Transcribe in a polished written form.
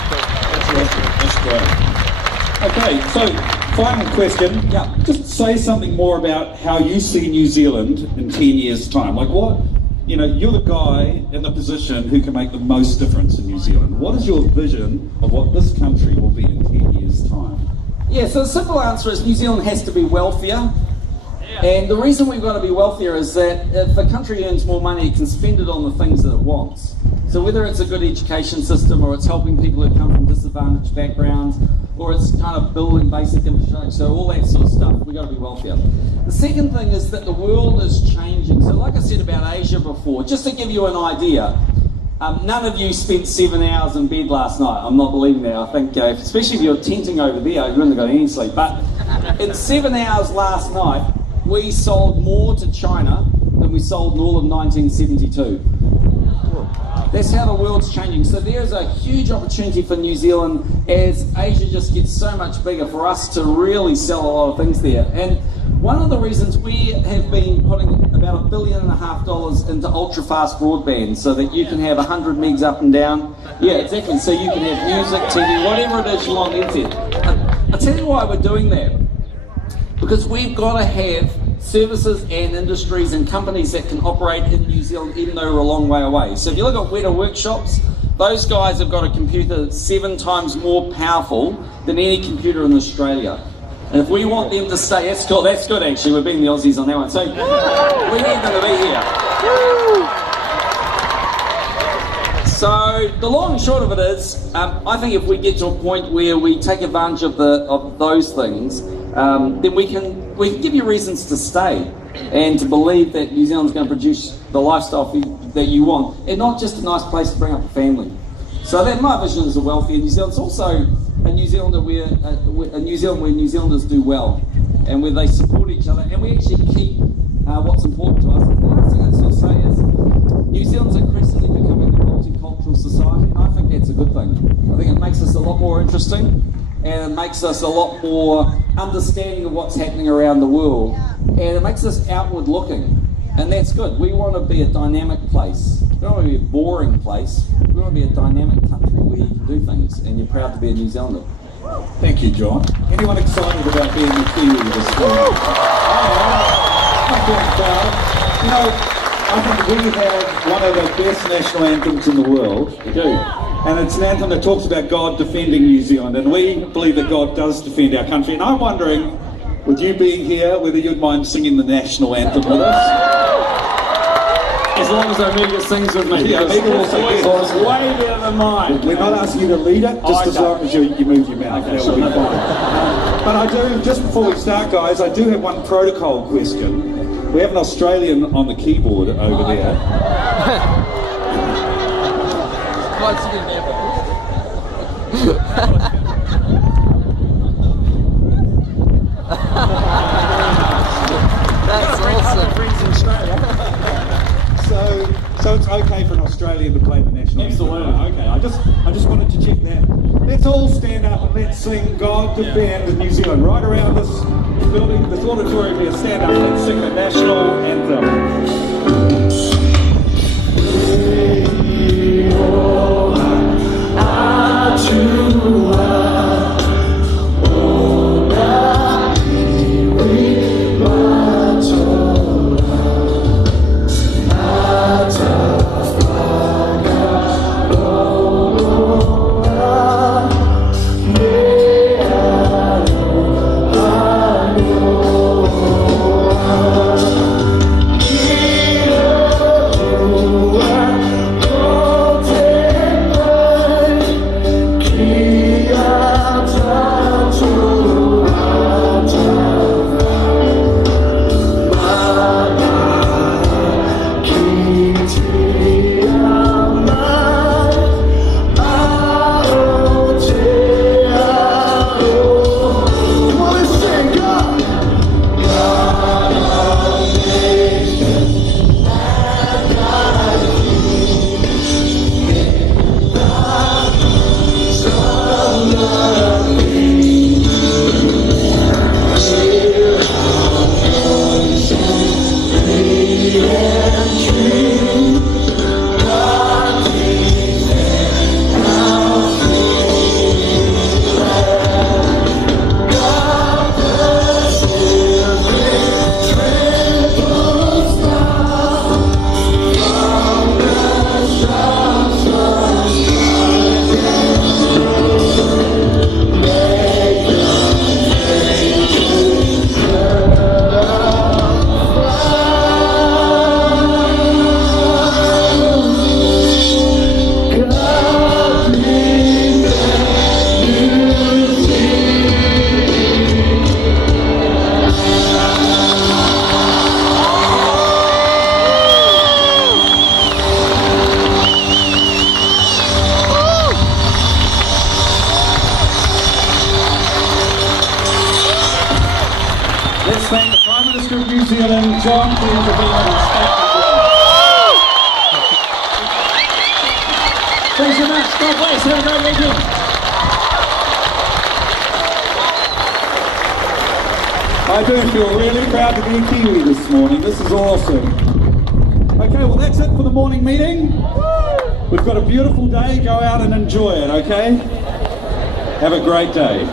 pretty cool. That's great. Okay, so final question. Yeah. Just say something more about how you see New Zealand in 10 years' time. Like what, you know, you're the guy in the position who can make the most difference in New Zealand. What is your vision of what this country will be in 10 years' time? Yeah, so the simple answer is New Zealand has to be wealthier. And the reason we've got to be wealthier is that if a country earns more money, it can spend it on the things that it wants. So whether it's a good education system, or it's helping people who come from disadvantaged backgrounds, or it's kind of building basic infrastructure, so all that sort of stuff, we've got to be wealthier. The second thing is that the world is changing. So like I said about Asia before, just to give you an idea, none of you spent 7 hours in bed last night. I'm not believing that. I think, especially if you're tenting over there, you wouldn't have got any sleep. But in 7 hours last night, we sold more to China than we sold in all of 1972. That's how the world's changing. So there's a huge opportunity for New Zealand as Asia just gets so much bigger for us to really sell a lot of things there. And one of the reasons we have been putting about $1.5 billion into ultra-fast broadband so that you can have 100 megs up and down. Yeah, exactly. So you can have music, TV, whatever it is you want into. I'll tell you why we're doing that. Because we've got to have services and industries and companies that can operate in New Zealand even though we're a long way away. So if you look at Weta Workshops, those guys have got a computer 7 times more powerful than any computer in Australia. And if we want them to stay, that's good actually, we're being the Aussies on that one. So we need them to be here. So the long and short of it is, I think if we get to a point where we take advantage of those things, then we can give you reasons to stay and to believe that New Zealand's going to produce the lifestyle that you want, and not just a nice place to bring up a family. So that my vision is a wealthier New Zealand. It's also a New Zealand where New Zealanders do well and where they support each other, and we actually keep what's important to us. The last thing I'd sort of say is New Zealand's increasingly becoming a multicultural society, and I think that's a good thing. I think it makes us a lot more interesting, and it makes us a lot more understanding of what's happening around the world, and it makes us outward looking, and that's good. We want to be a dynamic place. We don't want to be a boring place. We want to be a dynamic country where you can do things, and you're proud to be a New Zealander. Thank you, John. Anyone excited about being a Kiwi this morning? I'm feeling proud. You know, I think we have one of the best national anthems in the world. We do. And it's an anthem that talks about God defending New Zealand, and we believe that God does defend our country. And I'm wondering, with you being here, whether you'd mind singing the national anthem with us? As long as Omega sings with me. Yeah, Omega will sing with us. It's way better than mine. We're not asking you to lead it, just as long as you move your mouth. Okay, that will be fine. But I do, just before we start, guys, I do have one protocol question. We have an Australian on the keyboard over there. What's your name? That's awesome. So it's okay for an Australian to play the national anthem. Absolutely. Okay, I just wanted to check that. Let's all stand up and let's sing God Defend New Zealand. Right around this building, this auditorium here, stand up and let's sing the national anthem. New Zealand, John, for intervening. Thanks so much. God bless. Have a great weekend. I do feel really proud to be a Kiwi this morning. This is awesome. Okay, well that's it for the morning meeting. We've got a beautiful day. Go out and enjoy it, okay? Have a great day.